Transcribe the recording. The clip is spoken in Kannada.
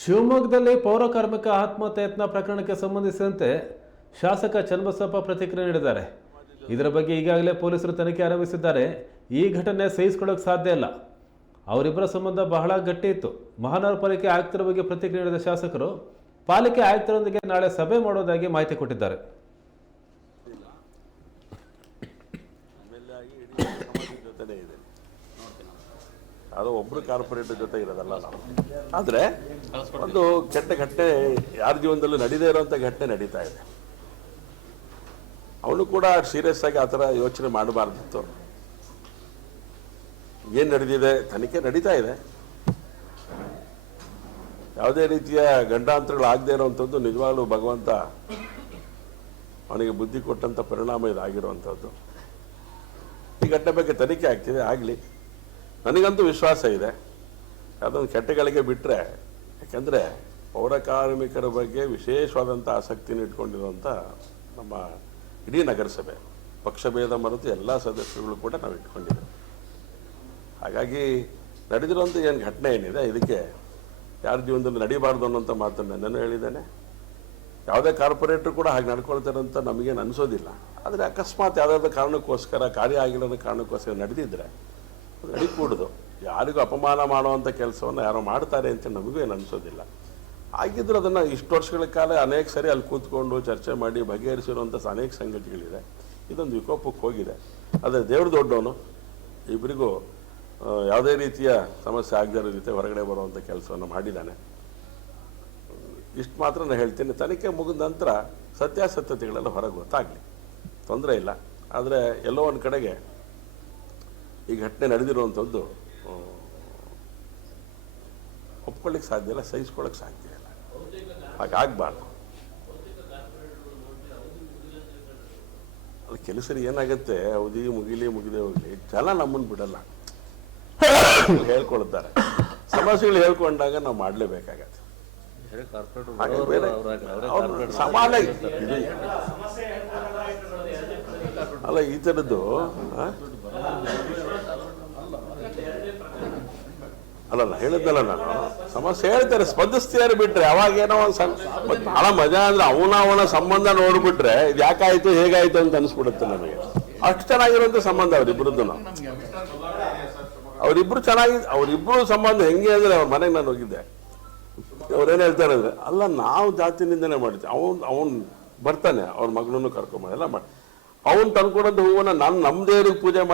ಶಿವಮೊಗ್ಗದಲ್ಲಿ ಪೌರ ಕಾರ್ಮಿಕ ಆತ್ಮಹತ್ಯೆ ಯತ್ನ ಪ್ರಕರಣಕ್ಕೆ ಸಂಬಂಧಿಸಿದಂತೆ ಶಾಸಕ ಚನ್ನಬಸಪ್ಪ ಪ್ರತಿಕ್ರಿಯೆ ನೀಡಿದ್ದಾರೆ. ಇದರ ಬಗ್ಗೆ ಈಗಾಗಲೇ ಪೊಲೀಸರು ತನಿಖೆ ಆರಂಭಿಸಿದ್ದಾರೆ. ಈ ಘಟನೆ ಸಹಿಸಿಕೊಳ್ಳೋಕೆ ಸಾಧ್ಯ ಇಲ್ಲ. ಅವರಿಬ್ಬರ ಸಂಬಂಧ ಬಹಳ ಗಟ್ಟಿ ಇತ್ತು. ಮಹಾನಗರ ಪಾಲಿಕೆ ಆಯುಕ್ತರ ಬಗ್ಗೆ ಪ್ರತಿಕ್ರಿಯೆ ನೀಡಿದ ಶಾಸಕರು ಪಾಲಿಕೆ ಆಯುಕ್ತರೊಂದಿಗೆ ನಾಳೆ ಸಭೆ ಮಾಡೋದಾಗಿ ಮಾಹಿತಿ ಕೊಟ್ಟಿದ್ದಾರೆ. ಅದು ಒಬ್ರು ಕಾರ್ಪೊರೇಟರ್ ಜೊತೆ ಇರೋದಲ್ಲ ನಾವು. ಆದರೆ ಒಂದು ಕೆಟ್ಟ ಘಟನೆ ಯಾರ ಜೀವನದಲ್ಲೂ ನಡೀದೇ ಇರುವಂಥ ಘಟನೆ ನಡೀತಾ ಇದೆ. ಅವನು ಕೂಡ ಸೀರಿಯಸ್ ಆಗಿ ಆ ಥರ ಯೋಚನೆ ಮಾಡಬಾರ್ದಿತ್ತು. ಏನು ನಡೆದಿದೆ ತನಿಖೆ ನಡೀತಾ ಇದೆ. ಯಾವುದೇ ರೀತಿಯ ಗಂಡಾಂತರಗಳಾಗದೇ ಇರುವಂಥದ್ದು ನಿಜವಾಗ್ಲೂ ಭಗವಂತ ಅವನಿಗೆ ಬುದ್ಧಿ ಕೊಟ್ಟಂಥ ಪರಿಣಾಮ ಇದಾಗಿರುವಂಥದ್ದು. ಈ ಘಟನೆ ಬಗ್ಗೆ ತನಿಖೆ ಆಗ್ತಿದೆ, ಆಗಲಿ. ನನಗಂತೂ ವಿಶ್ವಾಸ ಇದೆ. ಅದೊಂದು ಕೆಟ್ಟಗಳಿಗೆ ಬಿಟ್ಟರೆ, ಯಾಕೆಂದರೆ ಪೌರ ಕಾರ್ಮಿಕರ ಬಗ್ಗೆ ವಿಶೇಷವಾದಂಥ ಆಸಕ್ತಿನ ಇಟ್ಕೊಂಡಿರುವಂಥ ನಮ್ಮ ಇಡೀ ನಗರಸಭೆ ಪಕ್ಷಭೇದ ಮರೆತು ಎಲ್ಲ ಸದಸ್ಯರುಗಳು ಕೂಡ ನಾವು ಇಟ್ಕೊಂಡಿದ್ದೇವೆ. ಹಾಗಾಗಿ ನಡೆದಿರುವಂಥ ಏನು ಘಟನೆ ಏನಿದೆ ಇದಕ್ಕೆ ಯಾರ ಜೀವನದಲ್ಲಿ ನಡೀಬಾರ್ದು ಅನ್ನೋಂಥ ಮಾತನ್ನು ನಾನು ಹೇಳಿದ್ದೇನೆ. ಯಾವುದೇ ಕಾರ್ಪೊರೇಟ್ರು ಕೂಡ ಹಾಗೆ ನಡ್ಕೊಳ್ತಾರೆ ಅಂತ ನಮಗೇನು ಅನಿಸೋದಿಲ್ಲ. ಆದರೆ ಅಕಸ್ಮಾತ್ ಯಾವುದಾದ್ರೂ ಕಾರಣಕ್ಕೋಸ್ಕರ ಕಾರ್ಯ ಆಗಿರೋದ ಕಾರಣಕ್ಕೋಸ್ಕರ ನಡೆದಿದ್ದರೆ ಅದು ನಡೀಕೂಡದು. ಯಾರಿಗೂ ಅಪಮಾನ ಮಾಡುವಂಥ ಕೆಲಸವನ್ನು ಯಾರೋ ಮಾಡ್ತಾರೆ ಅಂತ ನಮಗೂ ಏನು ಅನಿಸೋದಿಲ್ಲ. ಆಗಿದ್ದರೂ ಅದನ್ನು ಇಷ್ಟು ವರ್ಷಗಳ ಕಾಲ ಅನೇಕ ಸರಿ ಅಲ್ಲಿ ಕೂತ್ಕೊಂಡು ಚರ್ಚೆ ಮಾಡಿ ಬಗೆಹರಿಸಿರುವಂಥ ಅನೇಕ ಸಂಗತಿಗಳಿದೆ. ಇದೊಂದು ವಿಕೋಪಕ್ಕೆ ಹೋಗಿದೆ. ಆದರೆ ದೇವ್ರು ದೊಡ್ಡವನು, ಇಬ್ಬರಿಗೂ ಯಾವುದೇ ರೀತಿಯ ಸಮಸ್ಯೆ ಆಗದೇ ಇರೋ ರೀತಿ ಹೊರಗಡೆ ಬರುವಂಥ ಕೆಲಸವನ್ನು ಮಾಡಿದ್ದಾನೆ. ಇಷ್ಟು ಮಾತ್ರ ನಾನು ಹೇಳ್ತೀನಿ. ತನಿಖೆ ಮುಗಿದ ನಂತರ ಸತ್ಯಾಸತ್ಯತೆಗಳೆಲ್ಲ ಹೊರಗೆ ಗೊತ್ತಾಗಲಿ, ತೊಂದರೆ ಇಲ್ಲ. ಆದರೆ ಎಲ್ಲೋ ಒಂದು ಕಡೆಗೆ ಈ ಘಟನೆ ನಡೆದಿರುವಂಥದ್ದು ಒಪ್ಕೊಳ್ಳಿಕ್ಕೆ ಸಾಧ್ಯ ಇಲ್ಲ, ಸಹಿಸ್ಕೊಳ್ಳೋಕ್ಕೆ ಸಾಧ್ಯ ಇಲ್ಲ. ಹಾಗಾಗಬಾರ್ದು. ಅದು ಕೆಲಸರಿ ಏನಾಗುತ್ತೆ, ಅವಧಿ ಮುಗಿದೇ ಹೋಗಲಿ, ಜನ ನಮ್ಮನ್ನು ಬಿಡಲ್ಲ. ಹೇಳ್ಕೊಳ್ತಾರೆ, ಸಮಸ್ಯೆಗಳು ಹೇಳ್ಕೊಂಡಾಗ ನಾವು ಮಾಡಲೇಬೇಕಾಗತ್ತೆ. ಸಮಾನ ಅಲ್ಲ ಈ ಥರದ್ದು ಅಲ್ಲಲ್ಲ ಹೇಳಿದ್ನಲ್ಲ ನಾನು. ಸಮಸ್ಯೆ ಹೇಳ್ತಾರೆ, ಸ್ಪಂದಿಸ್ತಿದ್ದಾರೆ ಬಿಟ್ರೆ ಅವಾಗೇನೋ ಒಂದು ಬಹಳ ಮಜಾ ಅಂದ್ರೆ ಅವನ ಸಂಬಂಧ ನೋಡ್ಬಿಟ್ರೆ ಇದು ಯಾಕಾಯ್ತು ಹೇಗಾಯ್ತು ಅಂತ ಅನಿಸ್ಬಿಡುತ್ತೆ ನಮಗೆ. ಅಷ್ಟು ಚೆನ್ನಾಗಿರುವಂಥ ಸಂಬಂಧ ಅವರಿಬ್ಬರದ್ದು. ಅವರಿಬ್ಬರು ಸಂಬಂಧ ಹೆಂಗೆ ಅಂದ್ರೆ ಅವ್ರ ಮನೆಗೆ ನಾನು ಹೋಗಿದ್ದೆ. ಅವ್ರೇನು ಹೇಳ್ತಾರೆ ಅಂದ್ರೆ, ಅಲ್ಲ ನಾವು ಜಾತಿನಿಂದನೇ ಮಾಡಿದ್ವಿ. ಅವನು ಬರ್ತಾನೆ, ಅವ್ರ ಮಗಳನ್ನೂ ಕರ್ಕೊಂಬ ಎಲ್ಲ ಮಾಡಿ ಅವ್ನು ತಂದ್ಕೊಡೋಂಥ ಹೂವನ್ನ ನಾನು ನಮ್ಮ ದೇವ್ರಿಗೆ ಪೂಜೆ